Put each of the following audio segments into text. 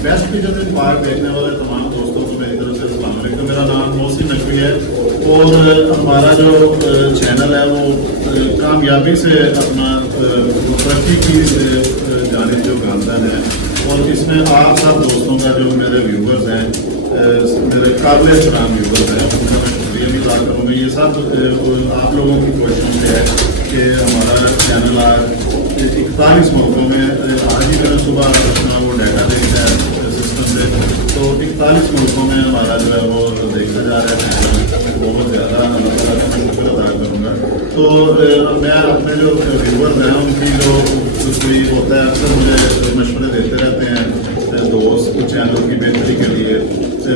Best pigeon इन park देखने वाले तमाम दोस्तों को मेरी तरफ से अस्सलाम वालेकुम। मेरा नाम मोहसिन नकवी है और हमारा जो चैनल है वो कामयाबी से अपना तरक्की की जानिब जो गामजन है और इसमें आप सब दोस्तों का जो मेरे व्यूवर्स हैं, मेरे काबिल एहतराम व्यूवर्स हैं, उनका मैं शुक्रिया भी अदा करूँगा। ये सब आप लोगों की कोशिशों से है कि हमारा चैनल आज 41 मुल्कों में, आज ही मैंने सुबह अपना वो डाटा देखा है सिस्टम से, तो 41 मुल्कों में हमारा जो है वो देखा जा रहा है। बहुत ज़्यादा अल्लाह ताला का मैं शुक्र अदा करूँगा। तो मैं अपने जो व्यूवर्स हैं उनकी जो कोई होता है अक्सर मुझे मशवरे देते रहते हैं दोस्त कुछ चैनल की बेहतरी के लिए,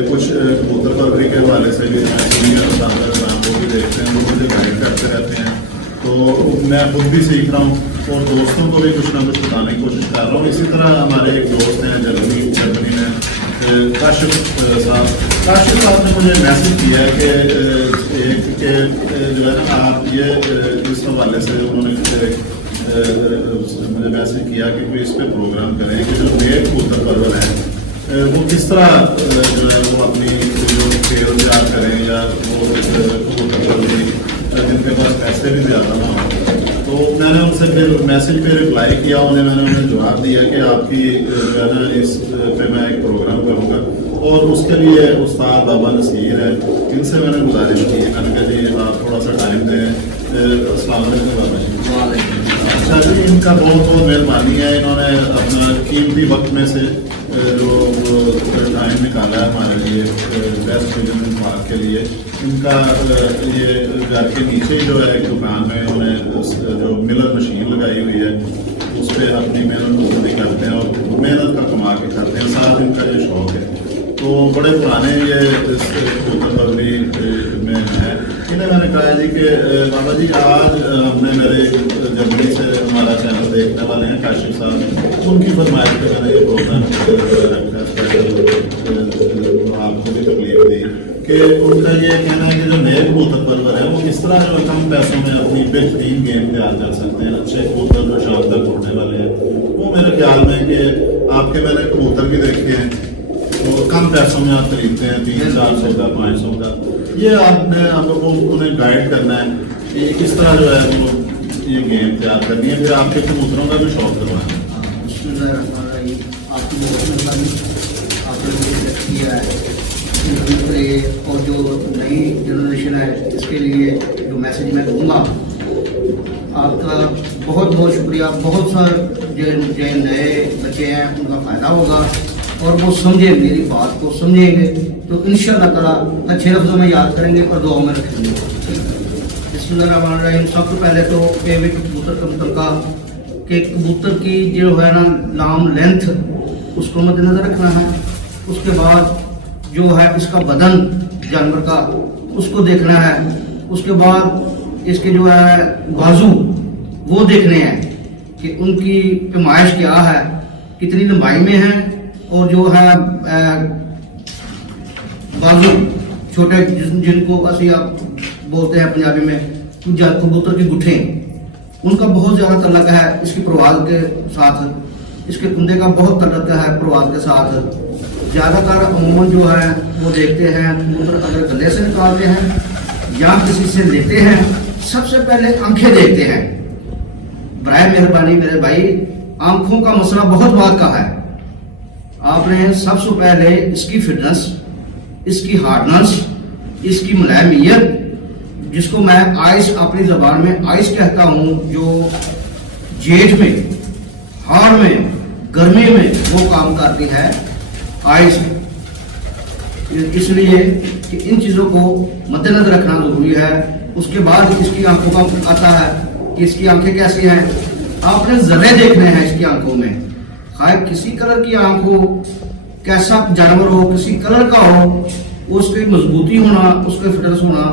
कुछ कबूतर परवरी के हवाले से भी वो भी देखते हैं, वो मुझे गाइड करते रहते हैं। तो मैं खुद भी सीख रहा हूँ और दोस्तों को भी कुछ ना कुछ बताने की कोशिश कर रहा हूँ। इसी तरह हमारे एक दोस्त हैं जर्मनी में काशिफ साहब ने मुझे मैसेज किया है कि जो है ना आप ये इस हवाले से उन्होंने मुझे मैसेज किया कि कोई इस पर प्रोग्राम करें कि जो नए कबूतर परवर है वो किस तरह जो है वो अपनी जो खेल तैयार करें या वो कबूतर परवरी जिनके पास पैसे भी ज़्यादा ना हो। तो मैंने उनसे फिर मैसेज पे रिप्लाई किया, मैंने उन्हें जवाब दिया कि आपकी जो है ना इस पे मैं एक प्रोग्राम करूँगा और उसके लिए उस्ताद बाबा नसीर है, इनसे मैंने गुजारिश की। मैंने कहा जी आप थोड़ा सा टाइम दें। अस्सलाम वालेकुम बाबा जी। अच्छा जी, इनका बहुत बहुत मेहरबानी है, इन्होंने अपना कीमती वक्त में से जो टाइम निकाला है हमारे लिए बेस्ट पिजन पार्क के लिए। इनका ये घर के नीचे ही जो है एक दुकान में उन्हें जो मिलर मशीन लगाई हुई है उस पर अपनी मेहनत मजदूरी करते हैं और मेहनत का कमा के करते हैं, साथ इनका ये शौक है। तो बड़े पुराने ये कबूतर परवरी में है। इन्हें मैंने कहा जी कि बाबा जी आज हमने मेरे जर्मनी से हमारा चैनल देखने वाले हैं काशिफ साहब, उनकी फरमाइश पे मैंने ये प्रोग्राम रखा स्पेशल, आपको भी तकलीफ दी कि उनका ये कहना है कि जो नए कबूतर परवर है वो किस तरह जो कम पैसों में अपनी बेहतरीन गेम तैयार कर सकते हैं, अच्छे कबूतर जो शानदार उड़ने वाले हैं। वो मेरे ख्याल में कि आपके मैंने कबूतर भी देखे हैं तो कम पैसों में आप खरीदते हैं 300-400 का 500 का। ये आपने आप लोगों को उन्हें गाइड करना है कि किस तरह जो है वो ये गेम तैयार करनी है, फिर आपके कबूतरों का भी शौक करवाना है। आपकी बहुत मेहरबानी, आपने मुझे किया है और जो नई जनरेशन है इसके लिए जो मैसेज मैं दूंगा, आपका बहुत बहुत शुक्रिया। बहुत सारे जो नए बच्चे हैं उनका फ़ायदा होगा और वो समझे, मेरी बात को समझेंगे तो इंशाअल्लाह ताला अच्छे लफ्ज़ों में याद करेंगे और दुआ में रखेंगे। बिस्मिल्लाहिर्रहमानिर्रहीम। सबसे पहले तो एक कबूतर का मुतलका कि कबूतर की जो है ना लाम लेंथ उसको मद्देनजर रखना है। उसके बाद जो है इसका बदन जानवर का उसको देखना है। उसके बाद इसके जो है बाजू वो देखने हैं कि उनकी पैमाइश क्या है, कितनी लंबाई में है और जो है बाजू छोटे जिनको असली आप बोलते हैं पंजाबी में कबूतर की गुठे, उनका बहुत ज़्यादा तल्लक है इसकी परवाज़ के साथ। इसके कुंदे का बहुत तल्लक है परवाज़ के साथ। ज़्यादातर अमूमन जो है वो देखते हैं कबूतर अगर गले से निकालते हैं या किसी से लेते हैं, सबसे पहले आंखें देखते हैं। बराए मेहरबानी मेरे भाई, आंखों का मसला बहुत बात का है। आपने सबसे पहले इसकी फिटनेस, इसकी हार्डनेस, इसकी मुलायमियत, जिसको मैं आइस अपनी जबान में आइस कहता हूँ, जो जेठ में, हाड़ में, गर्मी में वो काम करती है आइस। इसलिए कि इन चीज़ों को मद्देनजर रखना जरूरी है। उसके बाद इसकी आंखों का आता है कि इसकी आंखें कैसी हैं। आपने जर्रे देखने हैं इसकी आंखों में, खाए किसी कलर की आंख हो, कैसा जानवर हो, किसी कलर का हो, उसकी मजबूती होना, उसका फिटनेस होना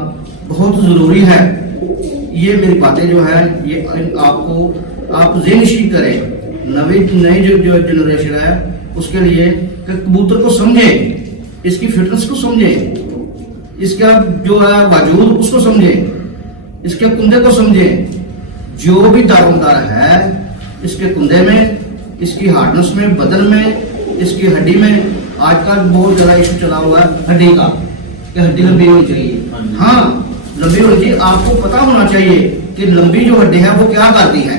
बहुत ज़रूरी है। ये मेरी बातें जो है ये आपको आप ज़हनशी करें। नई जो जनरेशन है उसके लिए कि कबूतर को समझें, इसकी फिटनेस को समझें, इसका जो है वजूद उसको समझें, इसके कुंदे को समझें। जो भी दारोमदार है इसके कुंदे में, इसकी हार्डनेस में, बदन में, اس کی ہڈی میں آج کل بہت زیادہ ایشو چلا ہوا ہے ہڈی کا کہ ہڈی لمبی ہونی چاہیے. ہاں لمبی ہونی چاہیے. آپ کو پتا ہونا چاہیے کہ لمبی جو ہڈی ہے وہ کیا کرتی ہے.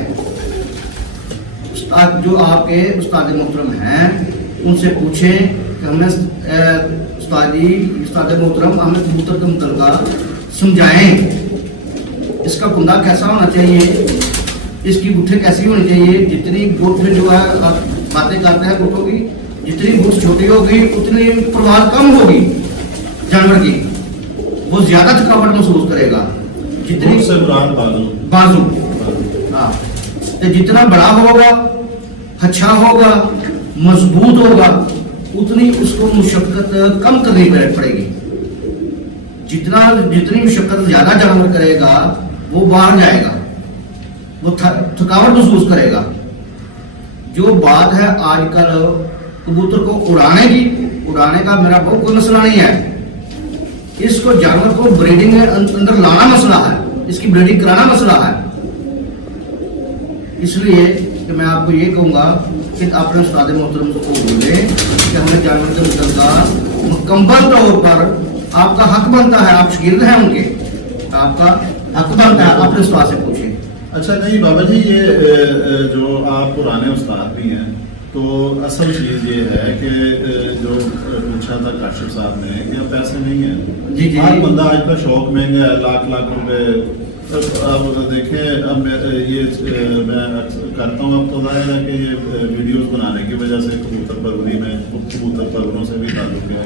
استاد جو آپ کے استاد محترم ہیں ان سے پوچھیں کہ ہمیں استاد محترم ہمیں کبوتر کا متعلقہ سمجھائیں. اس کا کندہ کیسا ہونا چاہیے, اس کی گٹھیں کیسی ہونی چاہیے. جتنی گٹھ جو ہے باتیں کرتے ہیں گٹھوں کی, جتنی گٹھ چھوٹی ہوگی اتنی پرواز کم ہوگی جانور کی, وہ زیادہ تھکاوٹ محسوس کرے گا. جتنی سے مراد بازو ہاں جتنا بڑا ہوگا اچھا ہوگا مضبوط ہوگا اتنی اس کو مشقت کم کرنی پڑے گی. جتنی مشقت زیادہ جانور کرے گا وہ باہر جائے گا, وہ تھکاوٹ محسوس کرے گا. جو بات ہے آج کل کبوتر کو اڑانے کا میرا بہت کوئی مسئلہ نہیں ہے. اس کو جانور کو بریڈنگ میں اندر لانا مسئلہ ہے, اس کی بریڈنگ کرانا مسئلہ ہے. اس لیے کہ میں آپ کو یہ کہوں گا کہ اپنے استاد محترم کو بولیں کہ ہمیں جانور کے متعلقہ مکمل طور پر آپ کا حق بنتا ہے. آپ شاگرد ہیں ان کے, آپ کا حق بنتا ہے. اپنے استاد سے پوچھیں. اچھا نہیں بابا جی, یہ جو آپ پرانے استاد بھی ہیں تو اصل چیز یہ ہے کہ جو پوچھا تھا کاشف صاحب نے کہ اب پیسے نہیں ہیں. جی ہر بندہ آج کا شوق مہنگا ہے, لاکھ روپے. اب دیکھیں اب یہ میں کرتا ہوں, اب تو ظاہر ہے کہ یہ ویڈیوز بنانے کی وجہ سے کبوتر پروری میں کبوتر پروروں سے بھی تعلق ہے,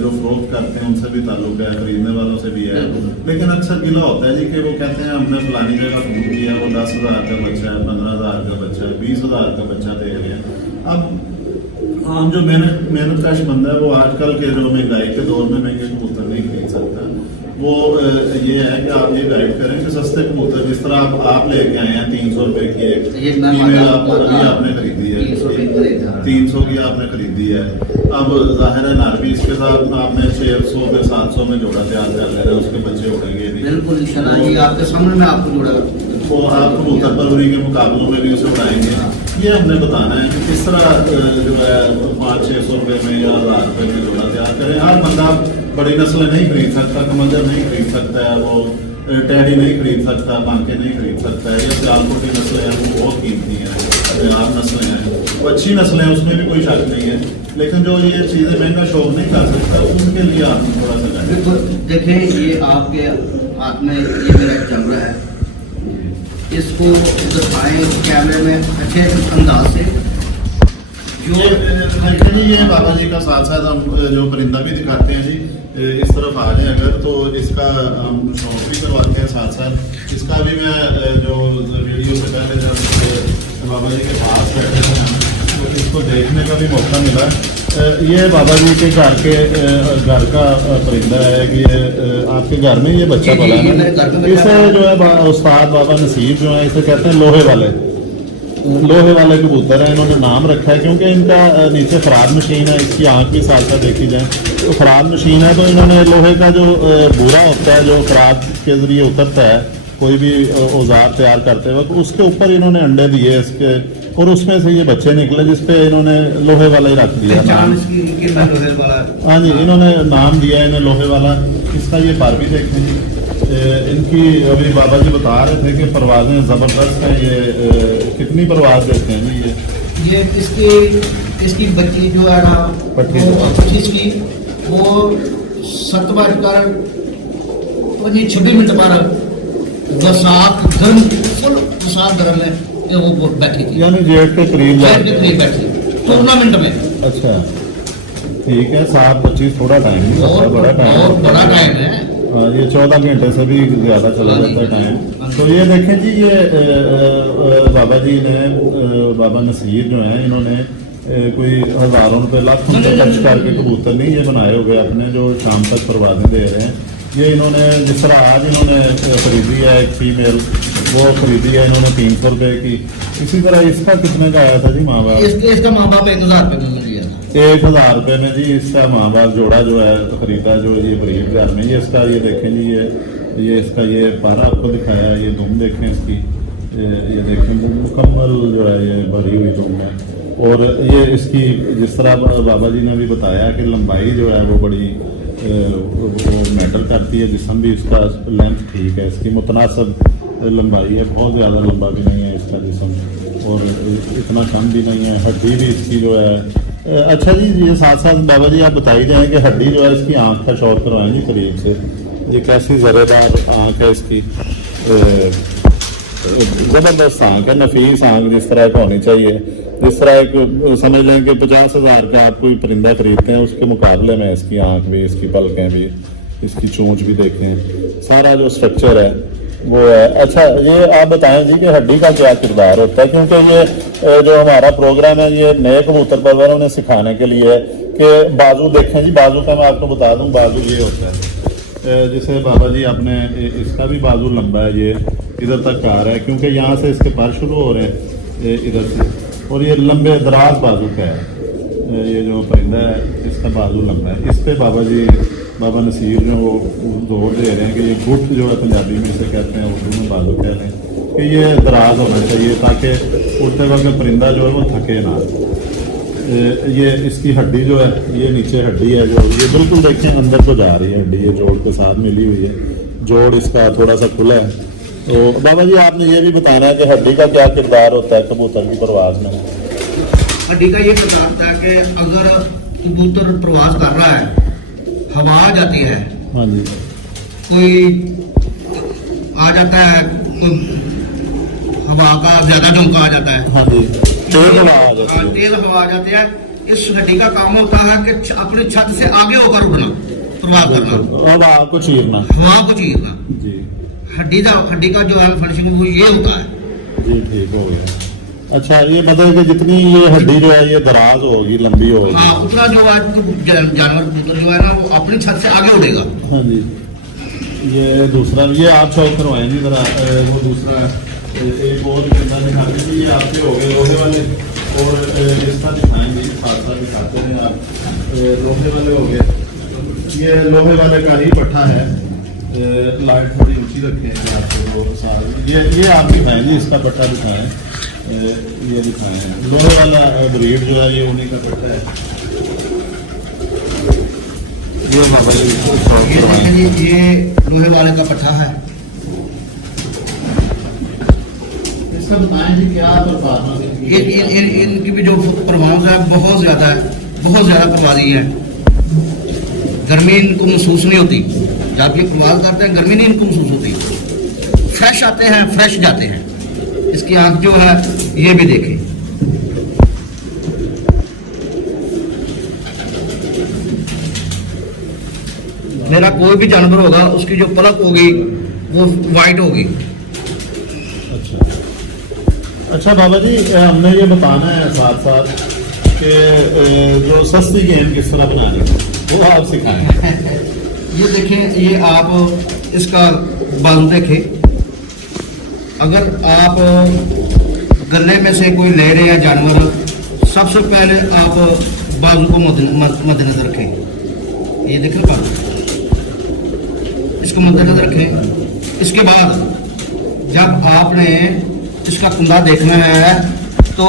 جو فروخت کرتے ہیں ان سے بھی تعلق ہے, خریدنے والوں سے بھی ہے. لیکن اکثر گلا ہوتا ہے جی کہ وہ کہتے ہیں ہم نے فلانی جگہ فون کیا, وہ 10,000 کا بچہ ہے, 15,000 کا بچہ ہے, 20,000 کا بچہ دے رہے ہیں. اب عام جو محنت کش بندہ ہے وہ آج کل کے جو مہنگائی کے دور میں مہنگے کبوتر نہیں خرید سکتا. وہ یہ ہے کہ آپ یہ گائیڈ کریں کہ سستے کبوتر جس طرح آپ لے کے آئے ہیں 300 روپے کی ایک فیمیل آپ نے خریدی ہے, 300 کی آپ نے خریدی ہے. اب ظاہر ہے نار بھی اس کے ساتھ آپ نے 600 پہ 700 میں جوڑا تیار کر لے رہے ہیں, اس کے بچے اڑیں گے نہیں. بالکل انشاءاللہ یہ آپ کے سامنے میں آپ کو جوڑا وہ آپ کبوتر پروری کے مقابلوں میں بھی اسے اڑائیں گے. یہ ہم نے بتانا ہے کہ کس طرح جو ہے 500-600 روپے میں یا 1,000 روپے میں جوڑا تیار کریں. ہر بندہ بڑی نسلیں نہیں خرید سکتا, کمنجر نہیں خرید سکتا ہے, وہ ٹیڈی نہیں خرید سکتا, بانکے نہیں خرید سکتا ہے. یا سیال کوٹی نسلیں ہیں وہ بہت قیمتی ہیں, آپ نسلیں ہیں وہ اچھی نسلیں ہیں, اس میں بھی کوئی شک نہیں ہے. لیکن جو یہ چیزیں مہنگا شوق نہیں کر سکتا ان کے لیے آپ تھوڑا سا دیکھیں. یہ آپ کے ہاتھ میں یہ میرا ایک جانور ہے, اس کو دکھائیں کیمرے میں اچھے انداز سے. یہ بابا جی کا ساتھ ساتھ ہم جو پرندہ بھی دکھاتے ہیں جی, اس طرف آ جائیں اگر تو اس کا ہم شوق بھی کرواتے ہیں ساتھ ساتھ. اس کا بھی میں جو ویڈیو سے پہلے جب بابا جی کے پاس بیٹھے تھے ہم تو اس کو دیکھنے کا بھی موقع ملا. یہ بابا جی کے گھر کا پرندہ ہے کہ آپ کے گھر میں یہ بچہ پلا ہے. اسے جو ہے استاد بابا نصیر جو ہے اسے کہتے ہیں لوہے والے کبوتر ہیں. انہوں نے نام رکھا ہے کیونکہ ان کا نیچے فراد مشین ہے, اس کی آنکھ بھی ساتھ ساتھ دیکھی جائے تو فراد مشین ہے. تو انہوں نے لوہے کا جو بورا ہوتا ہے جو فراد کے ذریعے اترتا ہے کوئی بھی اوزار تیار کرتے وقت, اس کے اوپر انہوں نے انڈے دیے اس کے, اور اس میں سے یہ بچے نکلے جس پہ انہوں نے لوہے والا ہی رکھ دیا. ہاں جی, انہوں نے نام دیا انہیں لوہے والا. اس کا یہ پر بھی دیکھیں جی, ان کی ابھی بابا جی بتا رہے تھے کہ پروازیں زبردست ہیں. یہ کتنی پرواز دیتے ہیں جی؟ یہ اس کی بچی جو ہے نا 25 کی وہ 7:26 پر وساخ گرم میں وہ بیٹھی تھی, یعنی جیٹ کے قریب بیٹھی ٹورنامنٹ میں. اچھا ٹھیک ہے, 7:25 تھوڑا ٹائم ہے, بڑا ٹائم ہے. یہ 14 گھنٹے سے بھی زیادہ چلا جاتا ہے ٹائم. تو یہ دیکھیں جی, یہ بابا جی نے بابا نصیر جو ہیں انہوں نے کوئی ہزاروں روپے لاکھوں روپے خرچ کر کے کبوتر نہیں یہ بنائے ہوئے اپنے جو شام تک پروازیں دے رہے ہیں. یہ انہوں نے جس طرح آج انہوں نے خریدی ہے ایک فیمیل, وہ خریدی ہے انہوں نے 300 روپے کی. اسی طرح اس کا کتنے کا آیا تھا جی ماں باپ؟ اس کا ماں باپ 1,000 روپے میں لیا, 1,000 روپے میں جی. اس کا ماں باپ جوڑا جو ہے خریدا جو یہ بریڈ گھر میں. یہ اس کا یہ دیکھیں جی, یہ اس کا یہ پارا آپ کو دکھایا, یہ دھوم دیکھیں اس کی, یہ دیکھیں مکمل جو ہے یہ بھری ہوئی دھوم ہے. اور یہ اس کی جس طرح بابا جی نے بھی بتایا کہ لمبائی جو ہے وہ بڑی وہ میٹر کرتی ہے، جسم بھی اس کا لینتھ ٹھیک ہے، اس کی متناسب لمبائی ہے، بہت زیادہ لمبا بھی نہیں ہے اس کا جسم اور اتنا کم بھی نہیں ہے، ہڈی بھی اس کی جو ہے اچھا جی یہ ساتھ ساتھ بابا جی آپ بتائی جائیں کہ ہڈی جو ہے اس کی آنکھ کا شور کروائیں جی قریب سے، یہ کیسی زرے دار آنکھ ہے اس کی، زبردست آنکھ ہے، نفیس آنکھ جس طرح کا ہونی چاہیے، جس طرح ایک سمجھ لیں کہ 50,000 کا آپ کوئی پرندہ خریدتے ہیں اس کے مقابلے میں اس کی آنکھ بھی، اس کی پلکیں بھی، اس کی چونچ بھی دیکھیں، سارا جو اسٹرکچر ہے وہ ہے۔ اچھا یہ آپ بتائیں جی کہ ہڈی کا کیا کردار ہوتا ہے، کیونکہ یہ جو ہمارا پروگرام ہے یہ نئے کبوتر پروروں نے سکھانے کے لیے ہے کہ بازو دیکھیں جی، بازو کا میں آپ کو بتا دوں، بازو یہ ہوتا ہے جیسے بابا جی آپ نے اس کا بھی بازو لمبا ہے، یہ ادھر تک آ رہا ہے کیونکہ یہاں سے اس کے پر شروع ہو رہے ہیں ادھر سے، اور یہ لمبے دراز بازو کا ہے، یہ جو پرندہ ہے اس کا بازو لمبا ہے، اس پہ بابا جی بابا نصیر جو وہ زور دے رہے ہیں کہ یہ گٹ جو ہے پنجابی میں اسے کہتے ہیں، اردو میں بازو کہتے ہیں کہ یہ دراز ہونا چاہیے تاکہ اڑتے وقت پرندہ جو ہے وہ تھکے نہ۔ یہ اس کی ہڈی جو ہے یہ نیچے ہڈی ہے جو یہ بالکل دیکھیں اندر کو جا رہی ہے ہڈی، یہ جوڑ کے ساتھ ملی ہوئی ہے، جوڑ اس کا تھوڑا سا کھلا ہے۔ تو بابا جی آپ نے یہ بھی بتانا ہے کہ ہڈی کا کیا کردار ہوتا ہے کبوتر کی پرواز میں؟ ہڈی کا یہ کردار ہوتا ہے کہ اگر کبوتر پرواز کر رہا ہے، ہوا آ جاتی ہے، ہاں جی، کوئی آ جاتا ہے، کوئی ہوا کا زیادہ جھونکا آ جاتا ہے، ہاں جی، تیز ہوا آ جاتی ہے، تیز ہوا آ جاتی ہے، اس ہڈی کا کام ہوتا ہے کہ اپنی چھت سے آگے ہو کر اڑنا، پرواز کرنا، ہوا کو چیرنا، ہوا کو چیرنا۔ جی ہڈی کا جو ہے فنکشن وہ یہ ہوتا ہے۔ جی ٹھیک ہو گیا۔ اچھا یہ بتائیں کہ جتنی یہ ہڈی جو ہے یہ دراز ہوگی، لمبی ہوگی، ہاں اتنا جو جانور کبوتر جو ہے نا وہ اپنی چھت سے آگے اڑے گا۔ ہاں جی، یہ دوسرا یہ آپ شوق کروائیں گے ذرا، وہ دوسرا ایک اور پرندہ دکھا دیجیے، یہ آپ کے ہو گئے لوہے والے، اور اس کا دکھائیں گے ساتھ ساتھ دکھاتے ہیں آپ، لوہے والے ہو گئے، یہ لوہے والے کا ہی پٹھا ہے، لائٹ تھوڑی اونچی رکھیں گے آپ کو ساتھ، یہ آپ دکھائیں گے، اس کا پٹھا دکھائیں، یہ دکھائیں، لوہے والا بریڈ جو ہے یہ انہیں کا پٹھا ہے، یہ لوہے والے کا پٹھا ہے۔ اس کا بتائیں جی کیا پرفارمنس ہے؟ ان کی بھی جو پرفارمنس ہے بہت زیادہ ہے، بہت زیادہ پروازی ہے، گرمی ان کو محسوس نہیں ہوتی، جب یہ پرواز کرتے ہیں گرمی نہیں ان کو محسوس ہوتی، فریش آتے ہیں فریش جاتے ہیں۔ اس کی آنکھ جو ہے یہ بھی دیکھیں، میرا کوئی بھی جانور ہوگا اس کی جو پلک ہوگی وہ وائٹ ہوگی۔ اچھا بابا جی ہم نے یہ بتانا ہے ساتھ ساتھ کہ جو سستی گیم کس طرح بنانی ہے وہ آپ سکھائیں۔ یہ دیکھیں، یہ آپ اس کا بازو دیکھیں، اگر آپ گلے میں سے کوئی لے رہے ہیں جانور، سب سے پہلے آپ بازو کو مد نظر رکھیں، یہ دیکھیں بازو، اس کو مد نظر رکھیں۔ اس کے بعد جب آپ نے اس کا کندھا دیکھنا ہے تو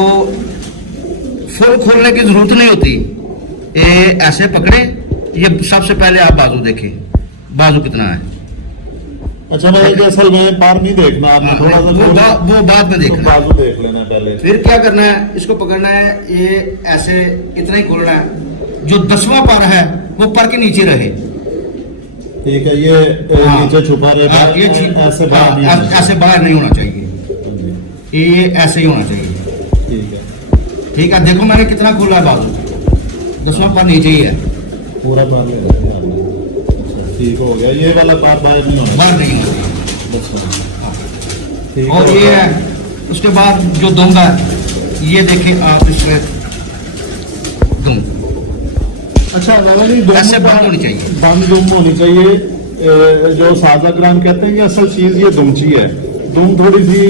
فل کھولنے کی ضرورت نہیں ہوتی، یہ ایسے پکڑے، یہ سب سے پہلے آپ بازو دیکھیں، بازو کتنا ہے۔ اچھا بھائی کہ اصل میں پار نہیں دیکھنا، آپ نے تھوڑا سا وہ بعد میں دیکھنا، بازو دیکھ لینا پہلے، پھر کیا کرنا ہے، اس کو پکڑنا ہے، یہ ایسے اتنا ہی کھولنا ہے، جو 10واں پر ہے وہ پر کے نیچے رہے، ٹھیک ہے، یہ نیچے چھپا رہے، ایسے باہر نہیں ہونا چاہیے، یہ ایسے ہی ہونا چاہیے، ٹھیک ہے، ٹھیک ہے۔ دیکھو میں نے کتنا کھولا ہے بازو، 10واں پر نیچے ہی ہے، پورا پار لے رہے ہیں، ٹھیک ہو گیا، یہ والا پار باہر نہیں ہونا، باہر نہیں ہونا چاہیے۔ اور چاہیے، یہ ہے اس کے بعد جو دم ہے، یہ دیکھیں آپ اس میں دم اچھا ایسے بند ہونی چاہیے، بند دم ہونی چاہیے، جو سازہ کرام کہتے ہیں کہ اصل چیز یہ دمچی ہے، دم تھوڑی سی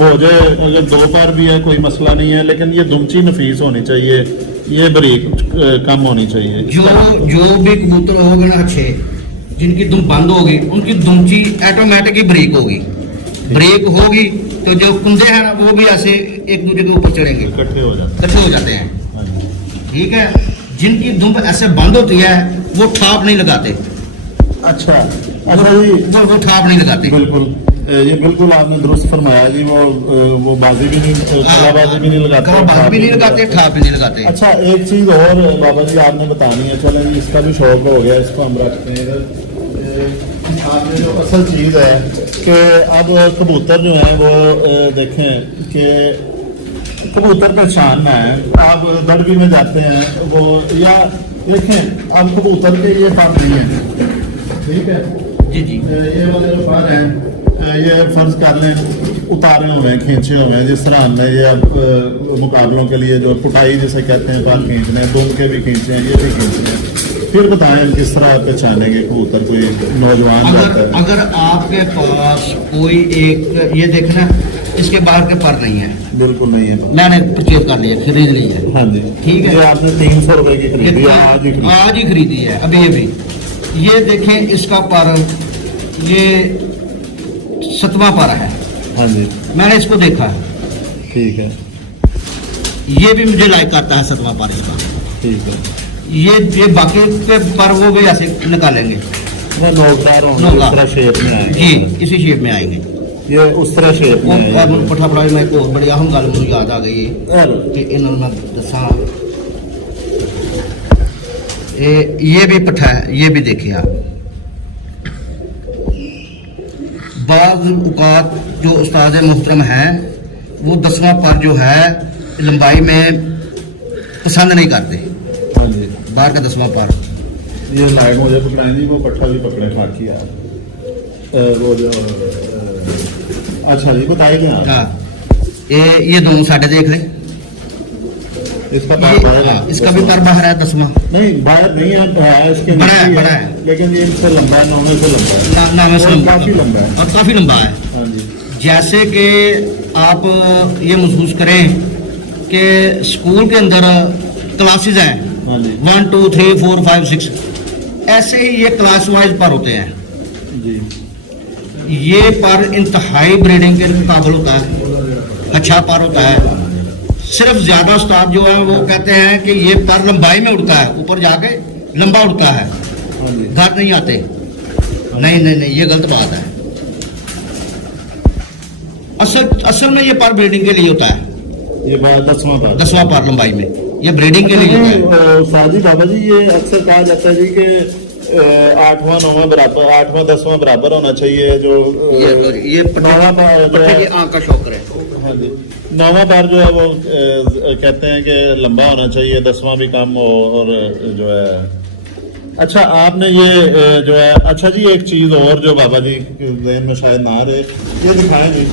ہو جائے، اگر 2 پار بھی ہے کوئی مسئلہ نہیں ہے، لیکن یہ دمچی نفیس ہونی چاہیے، یہ بریک کم ہونی چاہیے۔ جو بھی کبوتر ہوگا نا اچھے، جن کی دم بند ہوگی ان کی دمچی ایٹومیٹک ہی بریک ہوگی، بریک ہوگی तो जो कुंदे हैं ना वो भी ऐसे एक दूसरे के ऊपर चढ़ेंगे, इकट्ठे हो जाते इकट्ठे हो जाते हैं। हाँ जी। ठीक है, जिनकी दुम्ब ऐसे बंद होती है वो ठाप नहीं लगाते, अच्छा अच्छा जी, वो ठाप नहीं लगाते। बिल्कुल ये बिल्कुल आपने दुरुस्त फरमाया जी। वो बाजी भी नहीं, कलाबाजी भी नहीं लगाते, कलाबाजी भी नहीं लगाते, ठाप भी नहीं लगाते। अच्छा एक चीज और बाबा जी आपने बतानी है, चलें जी इसका भी शौक हो गया, इसको हम रखते हैं इधर। आपने जो असल चीज है कि अब कबूतर जो है वो देखें कि कबूतर पहचानना है। आप दड़बी में जाते हैं वो, या देखें अब कबूतर के ये पर नहीं है, ठीक है जी जी। ये वाले जो पर हैं ये फर्ज कर लें उतारे हुए हैं, खींचे हुए हैं, जिस तरह हमने ये अब मुकाबलों के लिए जो पुटाई जिसे कहते हैं पर खींचने हैं, दुम के भी खींचे हैं, ये भी खींचने हैं। फिर बताएं किस तरह पहचानेंगे कबूतर कोई नौजवान अगर अगर आपके पास कोई एक ये देखना इसके बाहर के पर नहीं है, बिल्कुल नहीं है, मैंने परचेज कर लिया, खरीद ली है। हाँ जी ठीक है, ये आपने 300 रुपए की खरीदी है, आज ही खरीदी है अभी अभी। ये देखें इसका पर, ये 7वां पर है, हाँ जी मैंने इसको देखा है, ठीक है ये भी मुझे लाइक करता है 7वां पर इसका। ठीक है, ये बाकी के पर वो भी ऐसे निकालेंगे, वो नोकदार होंगे, नोकदार। उस तरह शेप में आएंगे जी इसी शेप में आएंगे। ये उस तरह शेप में आएंगे। पठा पढ़ाई में एक और बड़ी अहम गल मुझे याद आ गई है कि इन्होंने मैं दसा, ये भी पठा है, ये भी देखिए आप। बाज़ औक़ात जो उस्ताद मोहतरम हैं वो 10वां पर जो है लंबाई में पसंद नहीं करते, हाँ जी बाहर का 10वां पर। ये लायक मुझे पकड़ाएं जी, वो पट्टा भी पकड़े खाकी यार वो जो अच्छा जी बताइए आप। हाँ ये दोनों साढ़े देख लें, इसका पर बाहर है, इसका भी पर बाहर है 10वां, नहीं बाहर नहीं है, इसके बड़ा है, नीचे बड़ा है। लेकिन ये इनसे लंबा है, 9 से लंबा है, नाम से और काफी लंबा है। और काफी लंबा है। हाँ जी जैसे कि आप ये महसूस करें कि स्कूल के अंदर क्लासेस हैं, हाँ जी 1 2 3 4 5 6, ऐसे ही ये क्लास वाइज पर होते हैं। जी ये पर इंतहाई ब्रीडिंग के काबिल होता है, अच्छा पर होता है। सिर्फ ज्यादा उस्ताद जो है वो कहते हैं कि ये पर लंबाई में उड़ता है, ऊपर जाके लंबा उड़ता है, हाँ जी घर नहीं आते। नहीं नहीं नहीं, ये गलत बात है। असल में ये पर ब्रीडिंग के लिए होता है, ये बात 10वां पर 10वां पर लंबाई में ये ब्रीडिंग के लिए होता है। साजी बाबा जी ये अक्सर कहा जाता है जी कि 8वां 9वां बराबर, 8वां 10वां बराबर होना चाहिए। जो ये 9वां पर जो है, ये आंख का शौक है। हाँ जी 9वां पर जो है वो कहते हैं कि लंबा होना चाहिए, 10वां भी कम हो, और जो है अच्छा आपने ये जो है अच्छा जी एक चीज और जो बाबा जी के ज़हन में शायद ना रहे, ये दिखाएं जी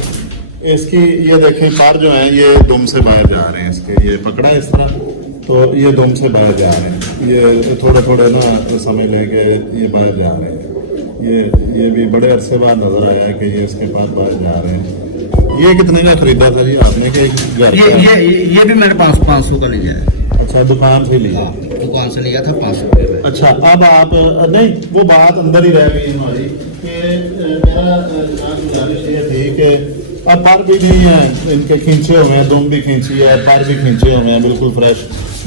इसकी, ये देखें पर जो है ये दुम से बाहर जा रहे हैं इसके, ये पकड़ा इस तरह तो ये दुम से बाहर जा रहे हैं, ये थोड़े थोड़े ना समझ लें कि ये बाहर जा रहे हैं। ये भी बड़े अरसे बाद नजर आया है कि ये इसके पास बाहर जा रहे हैं। ये कितने का खरीदा था जी आपने कि घर ये भी मेरे पास 500 का लिया है। अच्छा दुकान से लिया? दुकान से लिया था 500 रुपये में। अच्छा अब आप नहीं वो बात अंदर ही रह गई हमारी कि मेरा गुजारिश ये थी कि अब पर भी नहीं है, इनके खींचे हुए हैं, दुम भी खींची है, पर भी खींचे हुए हैं बिल्कुल फ्रेश,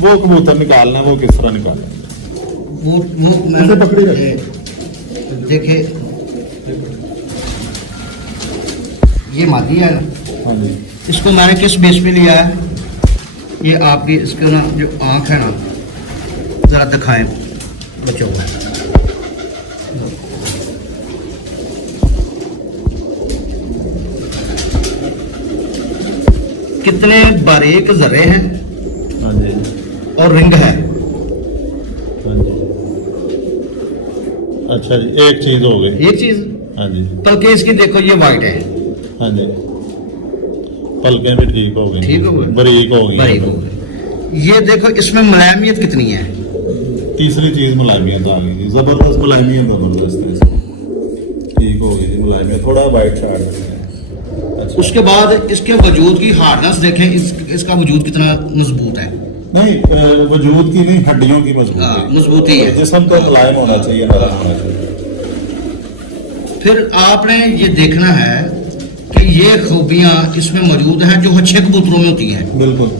वो कबूतर निकालना है, वो किस तरह निकालना है? वो ऐसे पकड़ी रखी। देखिए ये मादी है ना, हाँ जी इसको मैंने किस बेस पे लिया है, ये आपकी इसका ना जो आँख है ना जरा दिखाएं बच्चों को। कितने बारीक जरे हैं हाँ जी और रिंग है। हाँ जी अच्छा जी एक चीज हो गई। एक चीज हाँ जी बल्कि इसकी देखो ये वाइट है। हाँ जी पलकें भी ठीक हो गई, ठीक हो गई, बारीक हो गई, बारीक हो गई। ये देखो इसमें मुलायमियत कितनी है। तीसरी चीज मुलायमियत आ गई जी, जबरदस्त मुलायमियत, जबरदस्त है इसमें, ठीक हो गई जी मुलायमियत, थोड़ा वाइट शार्ट। अच्छा उसके बाद इसके वजूद की हार्डनेस देखें, इसका वजूद कितना मजबूत है। नहीं वजूद की नहीं, हड्डियों की मजबूती, मजबूती है। जिस्म तो मुलायम होना चाहिए, नरम होना चाहिए। फिर आपने ये देखना है کہ یہ खूबियाँ इसमें मौजूद हैं जो अच्छे कबूतरों में होती हैं, बिल्कुल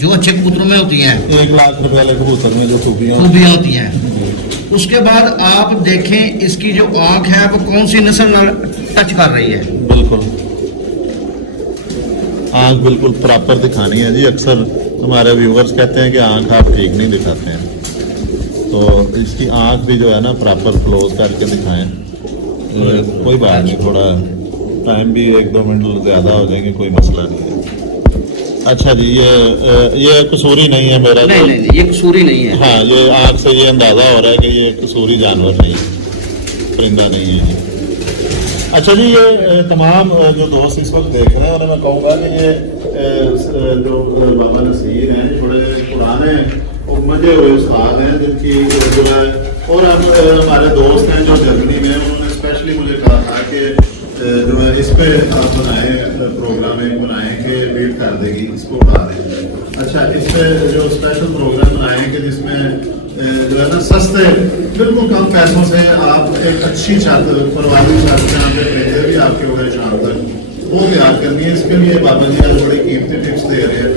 जो अच्छे कबूतरों में होती हैं, 1 लाख रुपए वाले कबूतर में जो खूबियाँ खूबियाँ होती हैं। उसके बाद आप देखें इसकी जो आँख है वो कौन सी नस्ल ਨਾਲ टच कर रही है। बिल्कुल आँख बिल्कुल प्रॉपर दिखानी है जी। अक्सर हमारे व्यूवर्स कहते हैं कि आँख आप ठीक नहीं दिखाते हैं, तो इसकी आँख भी जो है ना प्रॉपर क्लोज करके दिखाएं। कोई बात नहीं, थोड़ा टाइम भी 1-2 मिनट ज़्यादा हो जाएंगे, कोई मसला नहीं है। अच्छा जी, ये कसूरी नहीं है मेरा नहीं नहीं नहीं, ये कसूरी नहीं है। हाँ, ये आँख से ये अंदाज़ा हो रहा है कि ये कसूरी जानवर नहीं है, परिंदा नहीं है जी। अच्छा जी, ये तमाम जो दोस्त इस वक्त देख रहे हैं उन्हें मैं कहूँगा कि ये जो बाबा नसीर हैं थोड़े पुराने मजे हुए उस्ताद हैं जिनकी जो है, और अब हमारे दोस्त हैं जो जर्मनी में, उन्होंने स्पेशली मुझे कहा था कि जो है इस पे आप बनाए प्रोग्राम एक बनाएं कि लीड कर देगी, इसको उठा दें। अच्छा, इस पे जो स्पेशल प्रोग्राम बनाए कि जिसमें जो है ना सस्ते बिल्कुल कम पैसों से आप एक अच्छी छत, परवानी छत जहाँ पे परिंदे भी आपके हो गए शाम तक, वो तैयार करनी है। इसके लिए बाबा जी आज बड़ी कीमती टिप्स दे रहे हैं,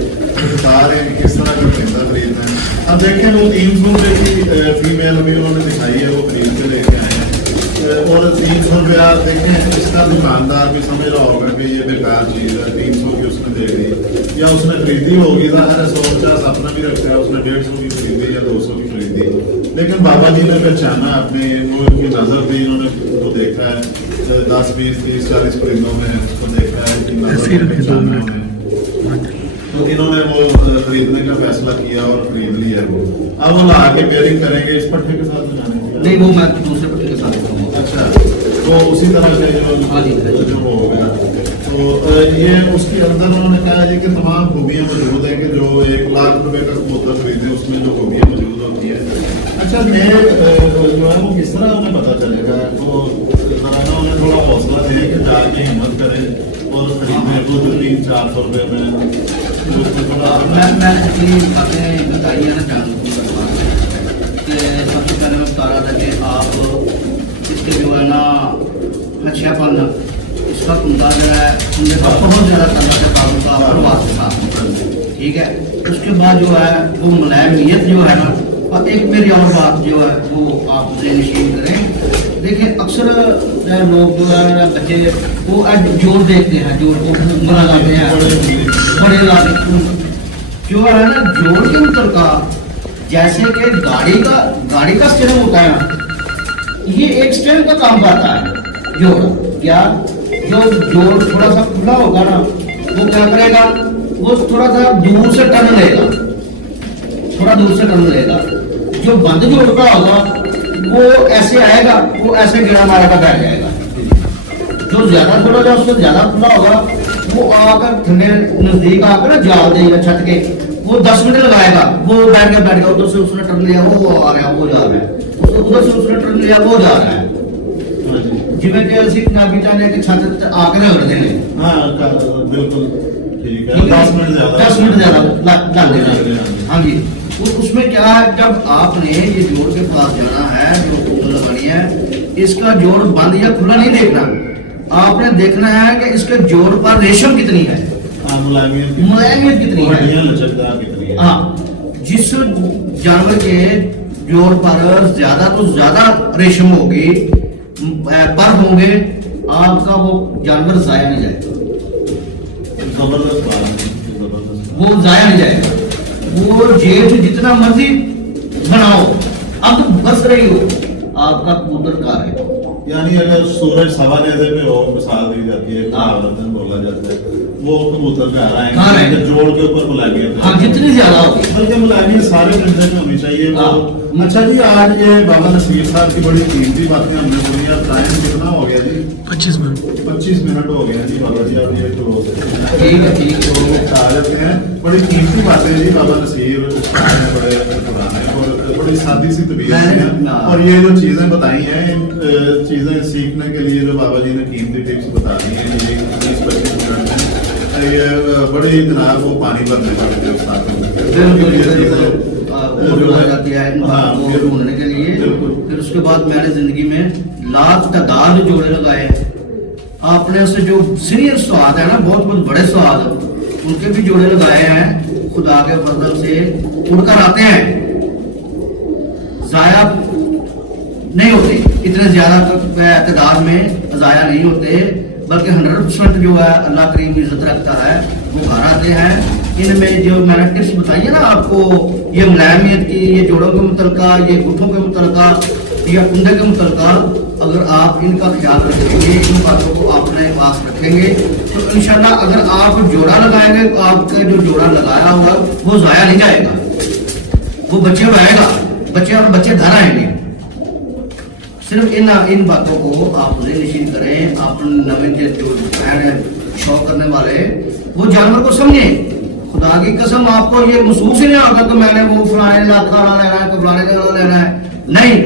बता रहे हैं कि किस तरह का परिंदा खरीदना है। अब देखें वो 300 रुपये की फीमेल अभी उन्होंने दिखाई है, वो खरीद के लेके आए हैं, और 300 रुपया देखें इसका दुकानदार भी समझ रहा होगा कि ये बेकार चीज़ है, 300 की उसने दे दी या उसने खरीदी होगी, ज़ाहिर है 150 अपना भी रखा है, उसने 150 की खरीदी या 200 की खरीदी, लेकिन बाबा जी ने पहचाना अपने, वो इनकी नज़र भी इन्होंने वो देखा है 10, 20, 30, 40 परिंदों में उसको देखा है कि नज़र पहचाना उन्हें, तो इन्होंने वो खरीदने का फैसला किया और खरीद लिया वो। अब वो ला के पेयरिंग करेंगे इस पट्टे के साथ बनाने के लिए। नहीं, वो मैं दूसरे पट्टे के साथ करूँगा। अच्छा, तो उसी तरह से जो हो गया, तो ये उसके अंदर उन्होंने कहा है कि तमाम खूबियाँ मौजूद हैं कि जो 1 लाख रुपए का कबूतर खरीदे उसमें जो खूबियाँ मौजूद होती है। अच्छा, मैं जो है वो किस तरह उन्हें पता चलेगा, तो जरा ना उन्हें थोड़ा हौसला दें कि जाके हिम्मत करें और खरीदने को 300-400 रुपये में मैं अपनी बातें बताइए ना जानूँ कि सबसे पहले मैं बता रहा था कि आप इसके जो है ना लक्ष्यापन, इसका कुंदा जो है कुंदे का बहुत ज़्यादा करना है काबू का प्रवास के साथ, ठीक है। उसके बाद जो है वो मुलायमियत जो है ना, और एक मेरी और बात जो है वो आप नशीन करें। देखिए अक्सर लोग जो है बच्चे वो जोड़ देखते हैं, जोड़ को बना लाते हैं, बड़े लाते जो है ना जोड़ के ऊपर का, जैसे कि गाड़ी का स्टीयरिंग होता है ना, ये एक स्टीयरिंग का काम करता है जोड़। क्या जो जोड़ थोड़ा सा खुला होगा ना, वो क्या करेगा, वो थोड़ा सा दूर से टर्न लेगा, थोड़ा दूर से टर्न लेगा। जो बंद जोड़ का होगा वो ऐसे आएगा, वो ऐसे गिरा मारा का बैठ जाएगा। जो ज्यादा थोड़ा सा उससे ज्यादा खुला होगा वो आकर ठंडे नजदीक आकर ना जाल देगा छत के, वो 10 मिनट लगाएगा, वो बैठ गया, उधर से उसने टर्न लिया, वो आ रहा है, वो जा रहा है, उधर से उसने टर्न लिया, वो जा रहा है। जिवें कि ਅਸੀਂ ਪੰਜਾਬੀ ਚਾਹੁੰਦੇ ਕਿ ਛੱਤ ਤੇ ਆ ਕੇ ਰਗੜਦੇ ਨੇ। हाँ बिल्कुल ठीक है, 10 मिनट ज़्यादा लग देना। हाँ जी, उसमें क्या है, जब आपने ये जोड़ के पास जाना है, जो कुंडल लगानी है, इसका जोड़ बंद या खुला नहीं देखना, आपने देखना है कि इसके जोड़ पर रेशम कितनी है, मुलायमियत कितनी है, लचकदार कितनी है। हाँ, जिस जानवर के जोड़ पर ज्यादा तो ज्यादा रेशम होगी, पर होंगे, आपका वो जानवर जाया नहीं जाएगा, वो जाया नहीं जाएगा। वो जेठ जितना मर्जी बनाओ, अब बस रही हो, आपका कबूतर कहाँ है। यानी अगर सूरज 1:15 पे हो, मिसाल दी जाती है, बोला जाता है, वो कबूतर पे आ रहा है, जोड़ के ऊपर मुलायमियत, हाँ जितनी ज्यादा होगी, बल्कि मुलायमियत सारे परिंदे में होनी चाहिए। अच्छा जी, आज ये बाबा नसीर साहब की बड़ी कीमती बातें हमने सुनी। अब टाइम कितना हो गया जी? 25 मिनट हो गए जी बाबा जी। अब ये तो ठीक है आ जाते हैं। बड़ी कीमती बातें जी, बाबा नसीर बड़े पुराने और बड़ी सादी सी तबीयत है, और ये जो चीज़ें बताई हैं, इन चीज़ें सीखने के लिए जो बाबा जी ने कीमती टिप्स बता दी हैं, ये 20-25 मिनट में ये बड़ी जनाब वो पानी भरने वाले जाती है ढूंढने के लिए। फिर उसके बाद मैंने जिंदगी में लाख तादाद जोड़े लगाए, आपने उससे जो सीनियर उस्ताद है ना, बहुत बहुत बड़े उस्ताद, उनके भी जोड़े लगाए हैं, खुदा के फजल से उड़कर आते हैं, जाया नहीं होते, इतने ज्यादा तादाद में जाया नहीं होते, बल्कि 100% जो है अल्लाह करीम इज्जत रखता है, वो घर आते हैं। इनमें जो मैंने टिप्स बताई है ना आपको, ये मुलायमियत की, ये जोड़ों के मुतलका, ये घुटनों के मुतलका या कुंदे के मुतलका, अगर आप इनका ख्याल रखेंगे, इन बातों को अपने पास रखेंगे, तो इंशाल्लाह अगर आप जोड़ा लगाएंगे तो आपका जो जोड़ा लगाया हुआ वो जाया नहीं जाएगा, वो बच्चे रहेगा, बच्चे और बच्चे घर आएंगे। सिर्फ इन बातों को आप नशीन करें। आप नवे जो शौक करने वाले वो जानवर को समझे, खुदा की कसम आपको ये महसूस ही नहीं होगा कि मैंने वो फलाने इलाके वाला लेना है, फलाने का लेना है, नहीं।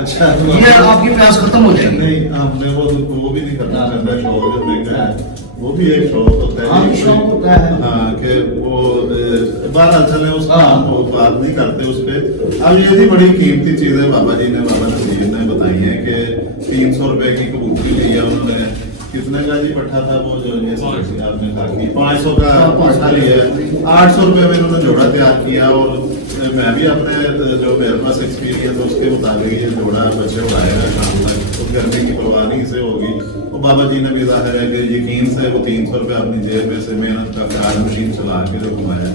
अच्छा, ये आपकी प्यास खत्म हो जाएगी। नहीं, आपने वो भी नहीं करना चाहता है, शौक जब देखा है वो भी एक शौक होता है। हाँ, शौक होता है। हाँ, कि वो बात चले उसका वो बात नहीं करते उस पे। अब ये भी बड़ी कीमती चीज है, बाबा जी ने, बाबा नसीर ने बताई है कि 300 रुपए की कबूतरी ली है उन्होंने। कितने का जी पट्ठा था वो जो ये आपने कहा कि 500 का पट्ठा लिया है, 800 रुपए में इन्होंने जोड़ा तैयार किया। और मैं भी अपने जो मेरे पास एक्सपीरियंस है उसके मुताबिक ये जोड़ा बच्चे उड़ाएगा शाम तक, तो गर्मी की परवाह नहीं से होगी। तो बाबा जी ने भी जाहिर है कि यकीन से वो 300 रुपये अपनी जेब में से मेहनत का कार मशीन चला के जो घुमाया,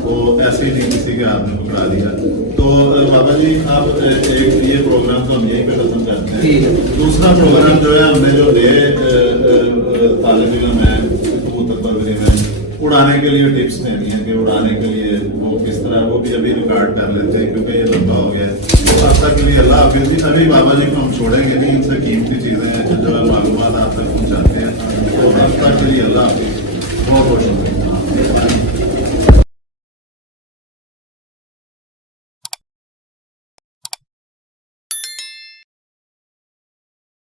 तो ऐसे ही नहीं किसी के हाथ में पकड़ा दिया। तो बाबा जी आप एक ये प्रोग्राम तो हम यही पे खत्म करते हैं। दूसरा प्रोग्राम जो है हमने जो तालिब इल्म है कबूतर परवरी में उड़ाने के लिए टिप्स देनी है कि उड़ाने के लिए वो किस तरह, वो भी अभी रिकॉर्ड कर लेते हैं क्योंकि ये लंबा हो गया है। तो आप तक के लिए अल्लाह हाफिज़ जी। अभी बाबा जी को हम छोड़ेंगे नहीं, इनसे कीमती चीज़ें हैं जो मालूमात आप तक पहुँचाते हैं। तो आप तक के लिए अल्लाह हाफिज़, बहुत बहुत शुक्रिया।